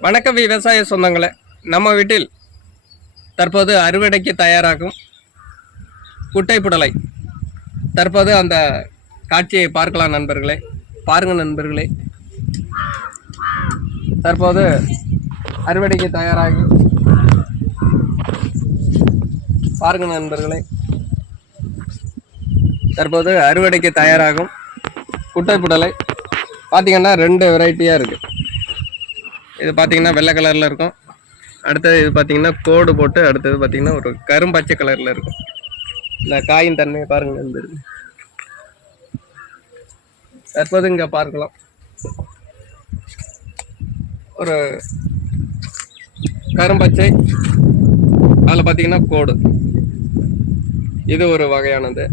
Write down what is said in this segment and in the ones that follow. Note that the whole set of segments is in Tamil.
வணக்கம் விவசாய சொந்தங்களே. நம்ம வீட்டில் தற்போது அறுவடைக்கு தயாராகும் குட்டை புடலை. தற்போது அந்த காட்சியை பார்க்கலாம் நண்பர்களே. பாருங்க நண்பர்களே. தற்போது அறுவடைக்கு தயாராகி. பாருங்க நண்பர்களே. தற்போது அறுவடைக்கு தயாராகும் குட்டை புடலை. பார்த்திங்கன்னா ரெண்டு வெரைட்டியாக இருக்குது இது பார்த்தீங்கன்னா வெள்ளை கலரில் இருக்கும். அடுத்தது இது பார்த்தீங்கன்னா கோடு போட்டு அடுத்தது பார்த்தீங்கன்னா ஒரு கரும்பச்சை கலரில் இருக்கும். இந்த காயின் தன்மையை பாருங்கள் நண்பர்களே. தற்போது இங்கே பார்க்கலாம். ஒரு கரும்பச்சை அதில் பார்த்தீங்கன்னா கோடு. இது ஒரு வகையானது.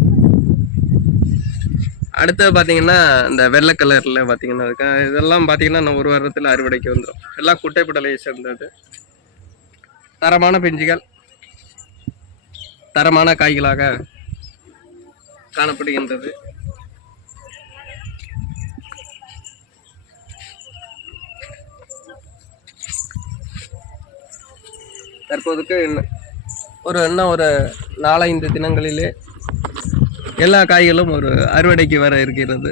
அடுத்தது பார்த்தீங்கன்னா இந்த வெள்ளை கலரில் பார்த்தீங்கன்னா இருக்கு இதெல்லாம் பார்த்தீங்கன்னா நம்ம ஒரு வாரத்தில் அறுவடைக்கு வந்துடும் எல்லாம் குட்டைப்படலையை சேர்ந்தது. தரமான பிஞ்சுகள் தரமான காய்களாக காணப்படுகின்றது. தற்போதுக்கு என்ன ஒரு இன்னும் ஒரு நாலஞ்சு தினங்களிலே எல்லா காய்களும் ஒரு அறுவடைக்கு வர இருக்கிறது.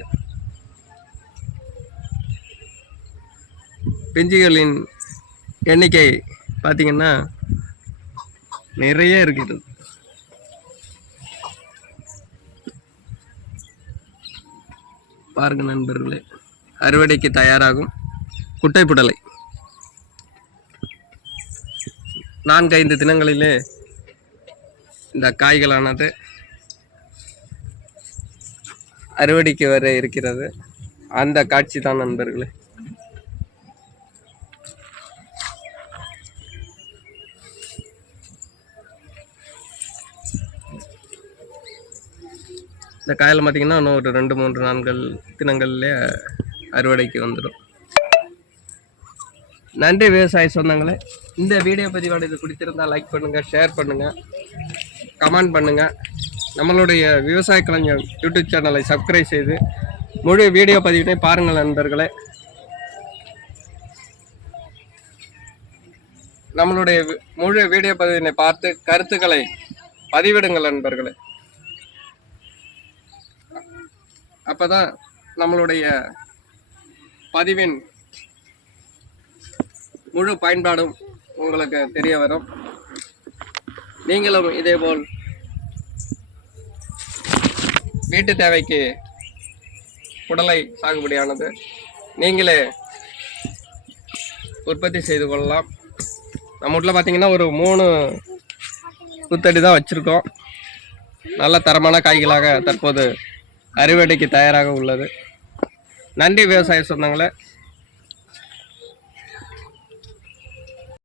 பிஞ்சுகளின் எண்ணிக்கை பார்த்தீங்கன்னா நிறைய இருக்கிறது. பாருங்க நண்பர்களே அறுவடைக்கு தயாராகும் குட்டை புடலை நான்கு ஐந்து தினங்களிலே இந்த காய்களானது அறுவடைக்கு வர இருக்கிறது. அந்த காட்சி தான் நண்பர்களே. இந்த காயில் பார்த்தீங்கன்னா இன்னும் ஒரு ரெண்டு மூன்று நான்கள் தினங்கள்லேயே அறுவடைக்கு வந்துடும். நன்றி விவசாய சொந்தங்களே. இந்த வீடியோ பதிவாடு இது பிடிச்சிருந்தா லைக் பண்ணுங்கள் ஷேர் பண்ணுங்கள் கமெண்ட் பண்ணுங்கள் நம்மளுடைய விவசாய கலைஞர் யூடியூப் சேனலை சப்ஸ்கிரைப் செய்து முழு வீடியோ பதிவினை பாருங்கள் நண்பர்களே. நம்மளுடைய முழு வீடியோ பதிவினை பார்த்து கருத்துக்களை பதிவிடுங்கள் நண்பர்களே. அப்பதான் நம்மளுடைய பதிவின் முழு பயன்பாடும் உங்களுக்கு தெரிய வரும். நீங்களும் இதேபோல் வீட்டு தேவைக்கு குடலை சாகுபடியானது. நீங்களே உற்பத்தி செய்து கொள்ளலாம். நம்ம வீட்டில் பார்த்தீங்கன்னா ஒரு மூணு குத்தடி தான் வச்சுருக்கோம். நல்ல தரமான காய்களாக தற்போது அறுவடைக்கு தயாராக உள்ளது. நன்றி விவசாய சொந்தங்களே.